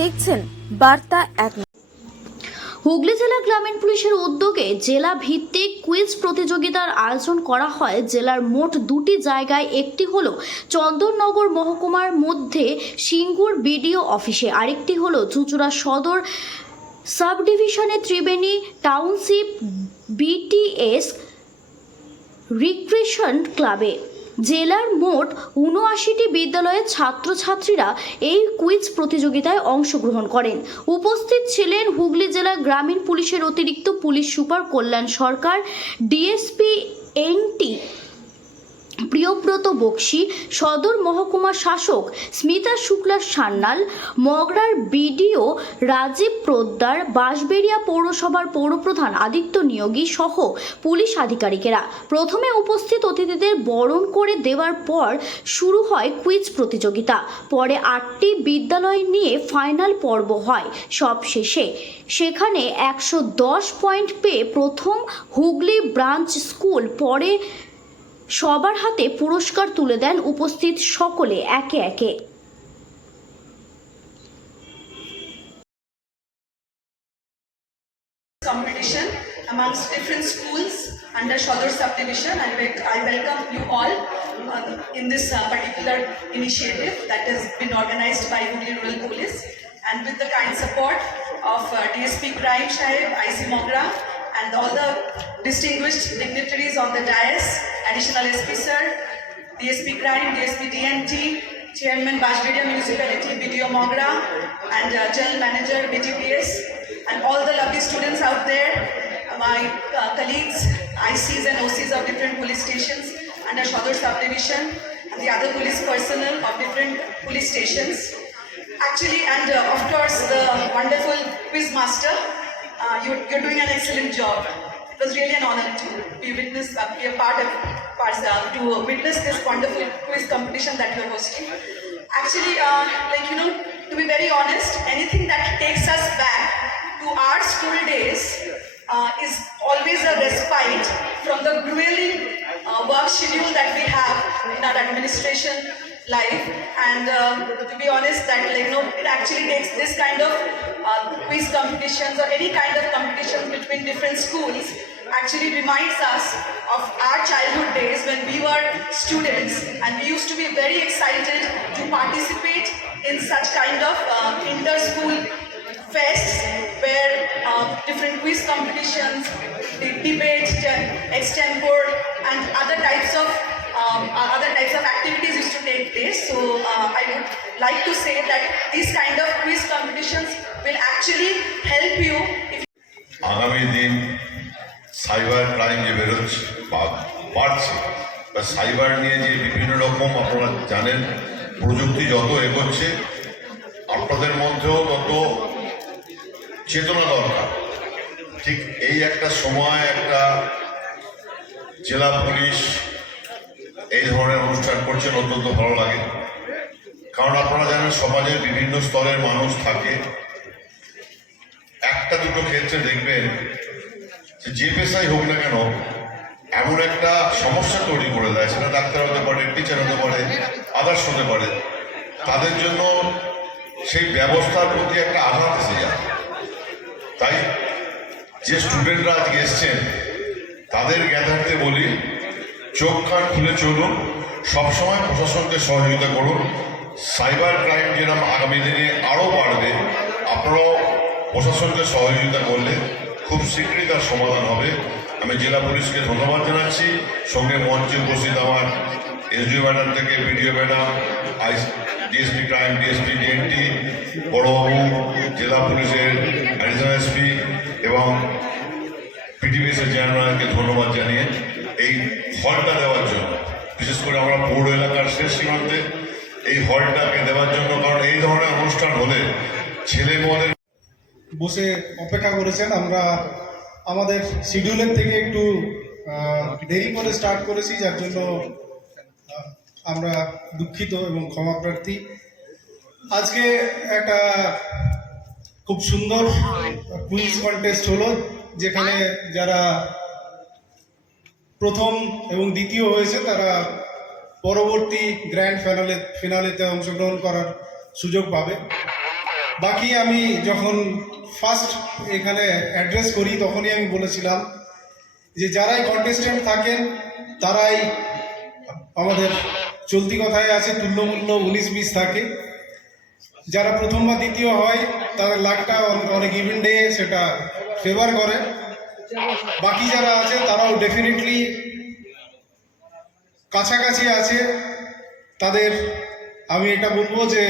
দেখছেন বার্তা এক হুগলি জেলা গ্রামীণ পুলিশের উদ্যোগে জেলা ভিত্তিক কুইজ প্রতিযোগিতার আয়োজন করা হয়। জেলার মোট দুটি জায়গায় একটি হলো চন্দননগর মহকুমার মধ্যে সিঙ্গুর বিডিও অফিসে, আরেকটি হলো চুচুড়া সদর সাব ডিভিশনে ত্রিবেণী টাউনশিপ বিটিএস রিক্রেশন ক্লাবে। জেলার মোট উনআশিটি বিদ্যালয়ের ছাত্রছাত্রীরা এই কুইজ প্রতিযোগিতায় অংশগ্রহণ করেন। উপস্থিত ছিলেন হুগলি জেলা গ্রামীণ পুলিশের অতিরিক্ত police super Kalyan Sarkar, DSP, NT Priyabrata Bakshi, সদর মহকুমা শাসক স্মিতা শুক্লা সান্যাল, মগরার বিডিও রাজীব প্রদ্দার, বাঁশবেড়িয়া পৌরসভার পৌরপ্রধান আদিত্য নিয়োগী সহ পুলিশ আধিকারিকেরা। প্রথমে উপস্থিত অতিথিদের বরণ করে দেওয়ার পর শুরু হয় কুইজ প্রতিযোগিতা। পরে আটটি বিদ্যালয় নিয়ে ফাইনাল পর্ব হয় সব শেষে সেখানে একশো দশ পয়েন্ট পেয়ে প্রথম হুগলি ব্রাঞ্চ স্কুল পরে সবার হাতে পুরস্কার তুলে দেন উপস্থিত সকলে একে একে amongst different schools under Shodor subdivision wel- I welcome you all uh, in this uh, particular initiative that has been organized by Hooghly Rural Police and with the kind support of uh, DSP Crime Sahib, IC Mogra and all the distinguished dignitaries on the dais, additional SP sir, DSP Crime, DSP DNT, Chairman Bajberia Municipality, BDO Mogra, and uh, General Manager BTPS, and all the lovely students out there, my uh, colleagues, ICs and OCs of different police stations under Shodor subdivision, and the other police personnel of different police stations. Actually, and uh, of course, the wonderful quiz master, uh, you're, you're doing an excellent job. It was really an honor to be witness, uh, be a part of, uh, to witness this wonderful quiz competition that you're hosting. Actually, uh, like you know, to be very honest, anything that takes us back to our school days uh, is always a respite from the grueling uh, work schedule that we have in our administration life. And um, to be honest, that like know, it actually takes this kind of uh, quiz competitions or any kind of competitions between different schools actually reminds us of our childhood days when we were students and we used to be very excited to participate in such kind of uh, inter-school fests where uh, different quiz competitions, the debate, te- extempore, and other types of um, uh, other types of activities used to take place. So uh, I would like to say that these kind of quiz competitions will actually help you আগামী দিন cyber crime যে বেরোচ্ছে বা- বাড়ছে বা cyber নিয়ে যে বিভিন্ন রকম আপনারা জানেন প্রযুক্তি যত এগোচ্ছে আপনাদের মধ্যেও তত চেতনা দরকার ঠিক এই একটা সময় একটা জেলা পুলিশ এই ধরনের অনুষ্ঠান করছেন অত্যন্ত ভালো লাগে। কারণ আপনারা জানেন, সমাজের বিভিন্ন স্তরের মানুষ থাকে। একটা দুটো ক্ষেত্রে দেখবেন যে পেশাই হোক না কেন, এমন একটা সমস্যা তৈরি করে দেয়। সেটা ডাক্তার হতে পারে টিচার হতে পারে আদার্স হতে পারে। তাদের জন্য সেই ব্যবস্থার প্রতি একটা আঘাত এসে যায়। তাই যে স্টুডেন্টরা আজকে এসছেন, তাদের জ্ঞাতার্থে বলি চোখ কান খুলে চলুন। সবসময় প্রশাসনকে সহযোগিতা করুন। সাইবার ক্রাইম যেরকম আগামী দিনে আরও বাড়বে, আপনারাও প্রশাসনকে সহযোগিতা করলে খুব শীঘ্রই তার সমাধান হবে। আমি জেলা পুলিশকে ধন্যবাদ জানাচ্ছি। সঙ্গে মঞ্চে উপস্থিত আমার এসডিও ম্যাডাম থেকে BDO madam, I DSP crime, DSP DNT, বড়বাবু, জেলা পুলিশের অ্যাডিশনাল এসপি এবং পিটিভিএসের চেয়ারম্যানকে ধন্যবাদ জানিয়ে এই হলটা দেওয়ার জন্য। বিশেষ করে আমরা পৌর এলাকার শেষ সীমান্তে এই হলটাকে দেওয়ার জন্য, কারণ এই ধরনের অনুষ্ঠান হলে ছেলে মেয়েদের বসে অপেক্ষা করেছেন। আমরা আমাদের শিডিউলের থেকে একটু দেরি করে স্টার্ট করেছি, যার জন্য আমরা দুঃখিত এবং ক্ষমা প্রার্থী। আজকে একটা খুব সুন্দর কুইজ কন্টেস্ট হলো, যেখানে যারা প্রথম এবং দ্বিতীয় হয়েছে তারা পরবর্তী গ্র্যান্ড ফিনালে, ফিনালেতে অংশগ্রহণ করার সুযোগ পাবে। বাকি আমি যখন ফার্স্ট এখানে অ্যাড্রেস করি, তখনই আমি বলেছিলাম যে যারাই কন্টেস্টেন্ট থাকেন, তারাই আমাদের চলতি কথায় আছে, তুল্যমূল্য উনিশ বিশ থাকে। যারা প্রথম বা দ্বিতীয় হয়, তাদের লাখটা অনেক ইভেন ডে সেটা ফেভার করে। বাকি যারা আছে, তারাও ডেফিনেটলি কাছাকাছি আছে। তাদের, আমি এটা বলব যে,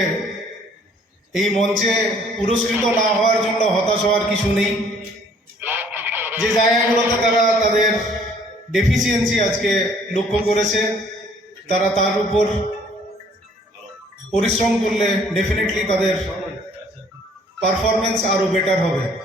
এই মঞ্চে পুরস্কৃত না হওয়ার জন্য হতাশ হওয়ার কিছু নেই। যে জায়গাগুলোতে তারা তাদের ডেফিসিয়েন্সি আজকে লক্ষ্য করেছে, তারা তার উপর পরিশ্রম করলে ডেফিনেটলি তাদের পারফরমেন্স আরও বেটার হবে।